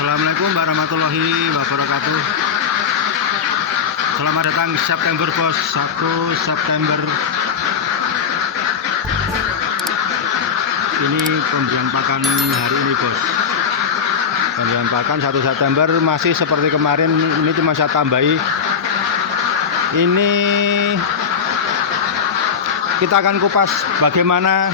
Assalamualaikum warahmatullahi wabarakatuh. Selamat datang September bos, 1 September. Ini pemberian pakan hari ini bos. Pemberian pakan 1 September masih seperti kemarin. Ini cuma saya tambahi. Ini kita akan kupas bagaimana.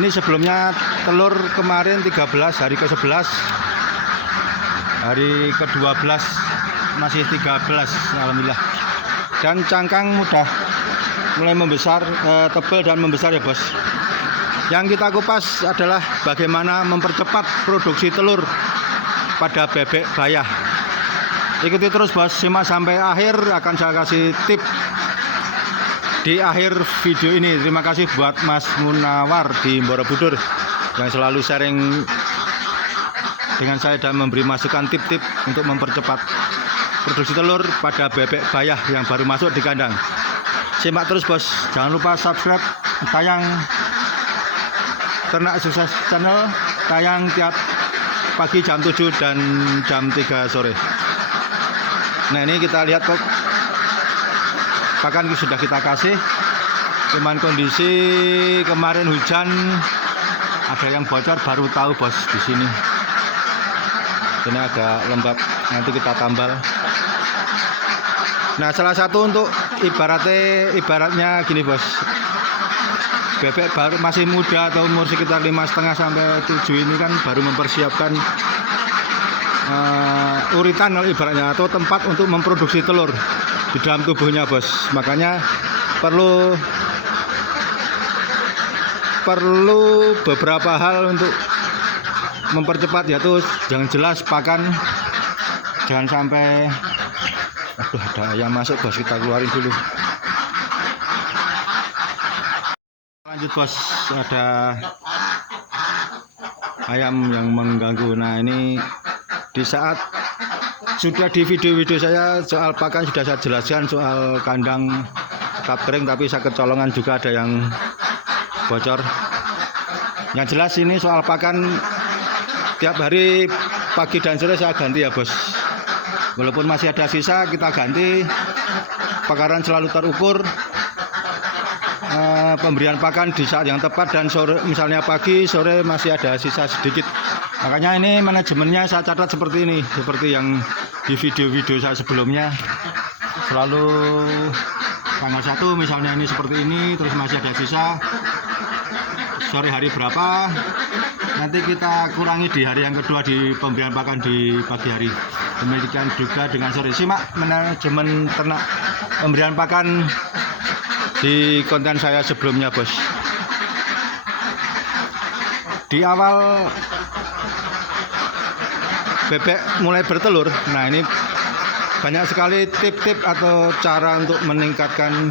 Ini sebelumnya telur kemarin 13, hari ke-11, hari ke-12 masih 13, alhamdulillah. Dan cangkang mudah mulai membesar, tebal dan membesar ya bos. Yang kita kupas adalah bagaimana mempercepat produksi telur pada bebek bayah. Ikuti terus bos, simak sampai akhir, akan saya kasih tip di akhir video ini. Terima kasih buat Mas Munawar di Borobudur yang selalu sharing dengan saya dan memberi masukan tip-tip untuk mempercepat produksi telur pada bebek bayah yang baru masuk di kandang. Simak terus bos, jangan lupa subscribe. Tayang Ternak Sukses Channel, tayang tiap pagi jam 7 dan jam 3 sore. Nah ini kita lihat kok, pakan sudah kita kasih. Cuman kondisi kemarin hujan, ada yang bocor, baru tahu bos di sini. Ini agak lembab, nanti kita tambal. Nah salah satu untuk ibaratnya gini bos, bebek baru masih muda atau umur sekitar 5,5 sampai 7 ini kan baru mempersiapkan uritan ibaratnya, atau tempat untuk memproduksi telur di dalam tubuhnya bos. Makanya perlu beberapa hal untuk mempercepat, yaitu yang jelas pakan. Jangan sampai ada ayam masuk bos, kita keluarin dulu. Lanjut bos, ada ayam yang mengganggu. Nah ini di saat sudah di video-video saya soal pakan sudah saya jelaskan soal kandang tetap kering, tapi saya kecolongan juga ada yang bocor. Yang jelas ini soal pakan, tiap hari pagi dan sore saya ganti ya bos. Walaupun masih ada sisa kita ganti. Pakaran selalu terukur. Pemberian pakan di saat yang tepat, dan sore misalnya pagi sore masih ada sisa sedikit. Makanya ini manajemennya saya catat seperti ini, seperti yang di video-video saya sebelumnya. Selalu tanggal 1 misalnya ini seperti ini, terus masih ada sisa. Sore hari berapa, nanti kita kurangi di hari yang kedua di pemberian pakan di pagi hari. Demikian juga dengan sore. Simak manajemen ternak pemberian pakan di konten saya sebelumnya bos. Di awal bebek mulai bertelur, nah ini banyak sekali tip-tip atau cara untuk meningkatkan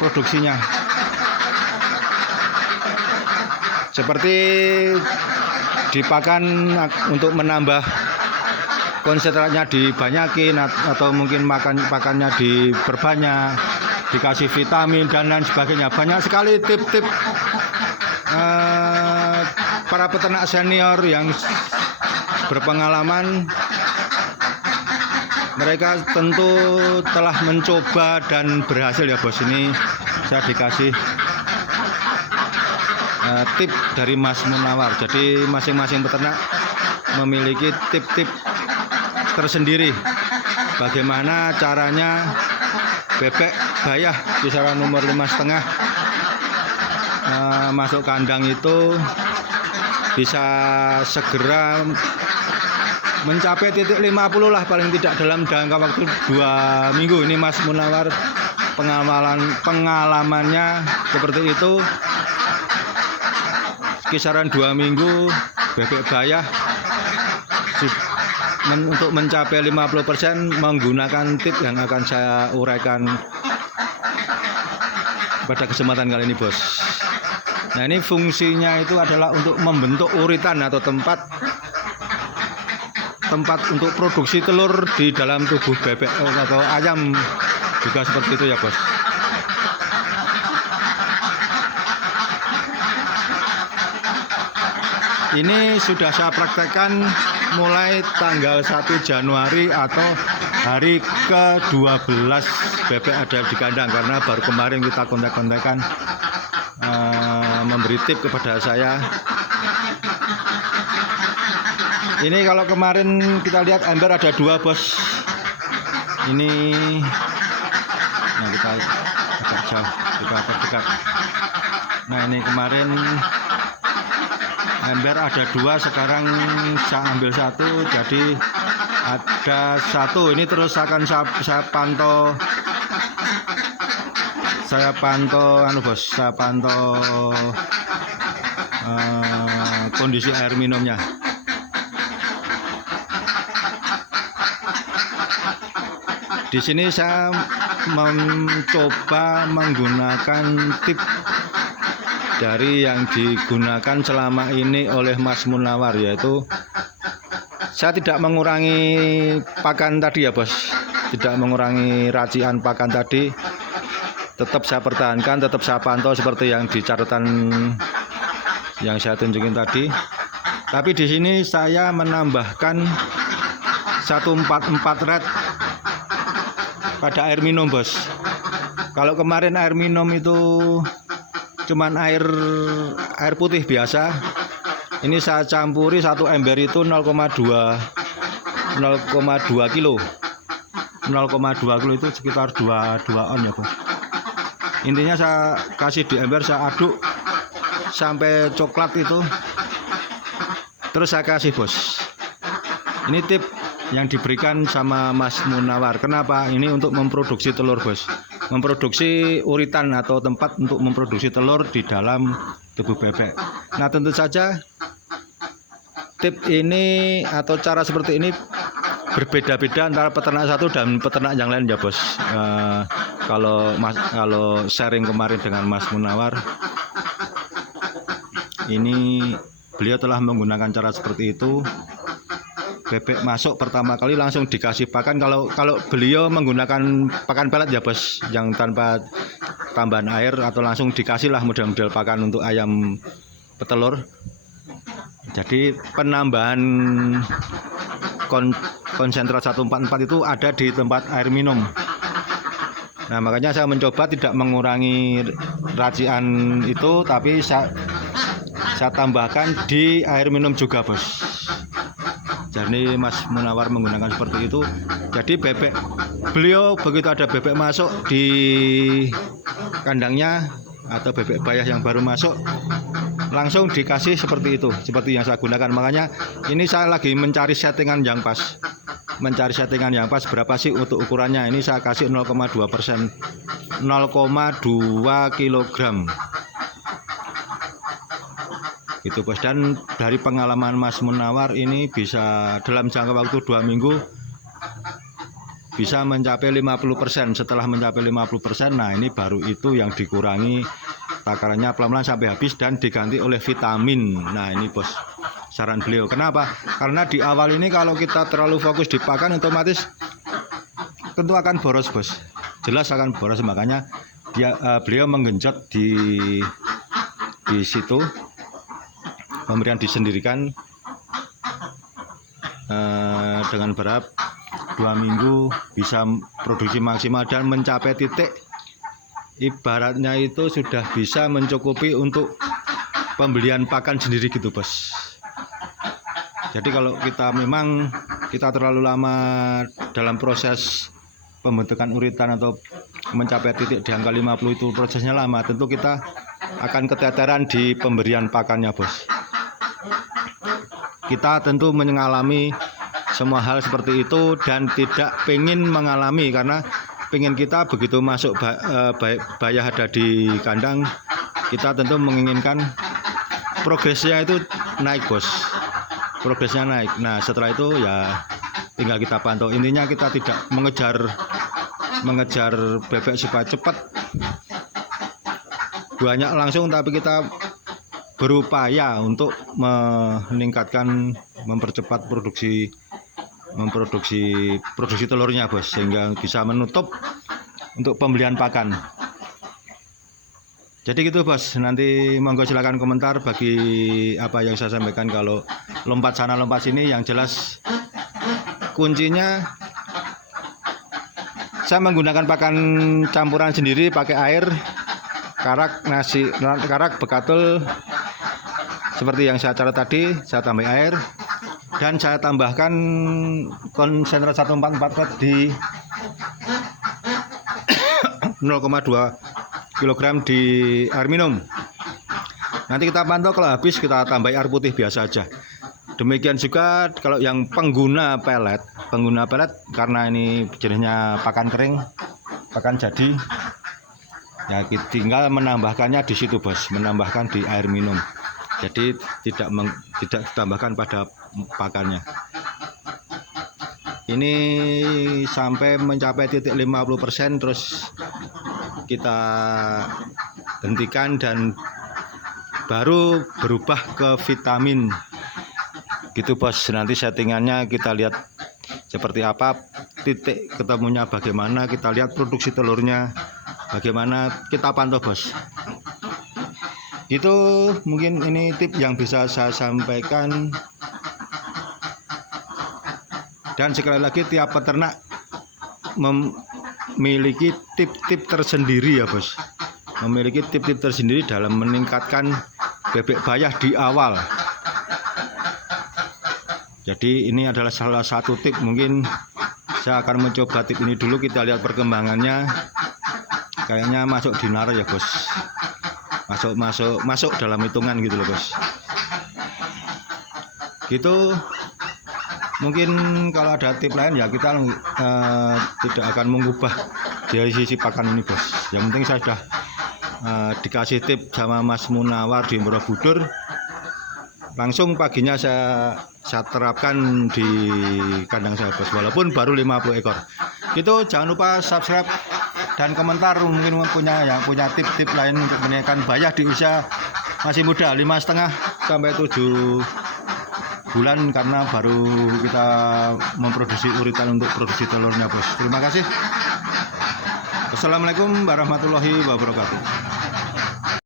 produksinya. Seperti dipakan untuk menambah konsentratnya dibanyakin, atau mungkin pakannya diperbanyak, dikasih vitamin dan lain sebagainya. Banyak sekali tip-tip para peternak senior yang berpengalaman. Mereka tentu telah mencoba dan berhasil ya bos. Ini saya dikasih tip dari Mas Munawar. Jadi masing-masing peternak memiliki tip-tip tersendiri bagaimana caranya bebek bayah kisaran umur 5,5 masuk kandang itu bisa segera mencapai titik 50 lah paling tidak dalam jangka waktu 2 minggu. Ini Mas Munawar pengalamannya seperti itu. Kisaran 2 minggu bebek bayah untuk mencapai 50% menggunakan tip yang akan saya uraikan pada kesempatan kali ini bos. Nah ini fungsinya itu adalah untuk membentuk uritan atau tempat untuk produksi telur di dalam tubuh bebek atau ayam juga seperti itu ya bos. Ini sudah saya praktekkan mulai tanggal 1 Januari atau hari ke-12 bebek ada di kandang, karena baru kemarin kita kontak-kontakan memberi tip kepada saya. Ini kalau kemarin kita lihat ember ada 2 bos. Ini nah kita agak jauh, kita perdekat. Nah ini kemarin ember ada 2, sekarang saya ambil 1, jadi ada 1. Ini terus akan saya pantau bos, saya pantau kondisi air minumnya. Di sini saya mencoba menggunakan tip dari yang digunakan selama ini oleh Mas Munawar, yaitu saya tidak mengurangi pakan tadi ya bos, tidak mengurangi racian pakan tadi, tetap saya pertahankan, tetap saya pantau seperti yang di catatan yang saya tunjukin tadi. Tapi di sini saya menambahkan 144 red pada air minum bos. Kalau kemarin air minum itu cuman air putih biasa, ini saya campuri 1 ember itu 0,2 kilo. 0,2 kilo itu sekitar 2 on ya bos. Intinya saya kasih di ember, saya aduk sampai coklat itu, terus saya kasih bos. Ini tip yang diberikan sama Mas Munawar. Kenapa? Ini untuk memproduksi telur bos, memproduksi uritan atau tempat untuk memproduksi telur di dalam tubuh bebek. Nah tentu saja tip ini atau cara seperti ini berbeda-beda antara peternak satu dan peternak yang lain ya bos. Kalau sharing kemarin dengan Mas Munawar, ini beliau telah menggunakan cara seperti itu. Bebek masuk pertama kali langsung dikasih pakan. Kalau beliau menggunakan pakan pelet ya bos, yang tanpa tambahan air, atau langsung dikasih lah model-model pakan untuk ayam petelur. Jadi penambahan konsentrat 144 itu ada di tempat air minum. Nah makanya saya mencoba tidak mengurangi racian itu, tapi saya tambahkan di air minum juga bos. Jadi Mas Munawar menggunakan seperti itu. Jadi beliau begitu ada bebek masuk di kandangnya atau bebek bayah yang baru masuk, langsung dikasih seperti itu, seperti yang saya gunakan. Makanya ini saya lagi mencari settingan yang pas, berapa sih untuk ukurannya. Ini saya kasih 0,2%, 0,2 kilogram gitu bos. Dan dari pengalaman Mas Munawar ini bisa dalam jangka waktu 2 minggu bisa mencapai 50%. Setelah mencapai 50%, nah ini baru itu yang dikurangi takarannya pelan-pelan sampai habis dan diganti oleh vitamin. Nah ini bos saran beliau. Kenapa? Karena di awal ini kalau kita terlalu fokus di pakan, otomatis tentu akan boros bos, jelas akan boros. Makanya beliau menggenjot di situ, pemberian disendirikan dengan berharap 2 minggu bisa produksi maksimal dan mencapai titik ibaratnya itu sudah bisa mencukupi untuk pembelian pakan sendiri gitu bos. Jadi kalau kita terlalu lama dalam proses pembentukan uritan atau mencapai titik di angka 50 itu prosesnya lama, tentu kita akan keteteran di pemberian pakannya bos. Kita tentu mengalami semua hal seperti itu dan tidak pengen mengalami, karena pengen kita begitu masuk bayah ada di kandang, kita tentu menginginkan progresnya itu naik bos, progresnya naik. Nah setelah itu ya tinggal kita pantau. Intinya kita tidak mengejar bebek supaya cepat banyak langsung, tapi kita berupaya untuk meningkatkan, mempercepat produksi telurnya bos, sehingga bisa menutup untuk pembelian pakan. Jadi gitu bos, nanti monggo silakan komentar bagi apa yang saya sampaikan. Kalau lompat sana lompat sini, yang jelas kuncinya saya menggunakan pakan campuran sendiri, pakai air, karak, nasi, karak, bekatul seperti yang saya catat tadi. Saya tambah air dan saya tambahkan konsentrat 144 watt di 0,2 kg di air minum. Nanti kita pantau, kalau habis kita tambah air putih biasa aja. Demikian juga kalau yang pengguna pelet karena ini jenisnya pakan kering, pakan jadi, ya tinggal menambahkannya di situ bos, menambahkan di air minum. Jadi tidak ditambahkan pada pakannya. Ini sampai mencapai titik 50%, terus kita hentikan dan baru berubah ke vitamin gitu bos. Nanti settingannya kita lihat seperti apa, titik ketemunya bagaimana, kita lihat produksi telurnya bagaimana, kita pantau bos. Itu mungkin ini tip yang bisa saya sampaikan. Dan sekali lagi, tiap peternak memiliki tip-tip tersendiri ya bos, memiliki tip-tip tersendiri dalam meningkatkan bebek bayah di awal. Jadi ini adalah salah satu tip. Mungkin saya akan mencoba tip ini dulu, kita lihat perkembangannya. Kayaknya masuk dinar ya bos, masuk dalam hitungan gitu loh bos. Gitu. Mungkin kalau ada tip lain ya kita tidak akan mengubah dari sisi pakan ini bos. Yang penting saya sudah dikasih tip sama Mas Munawar di Borobudur, langsung paginya saya terapkan di kandang saya bos, walaupun baru 50 ekor. Gitu, jangan lupa subscribe dan komentar. Mungkin punya tip-tip lain untuk meningkatkan bayah di usia masih muda, 5,5 sampai 7 bulan, karena baru kita memproduksi uritan untuk produksi telurnya bos. Terima kasih. Wassalamualaikum warahmatullahi wabarakatuh.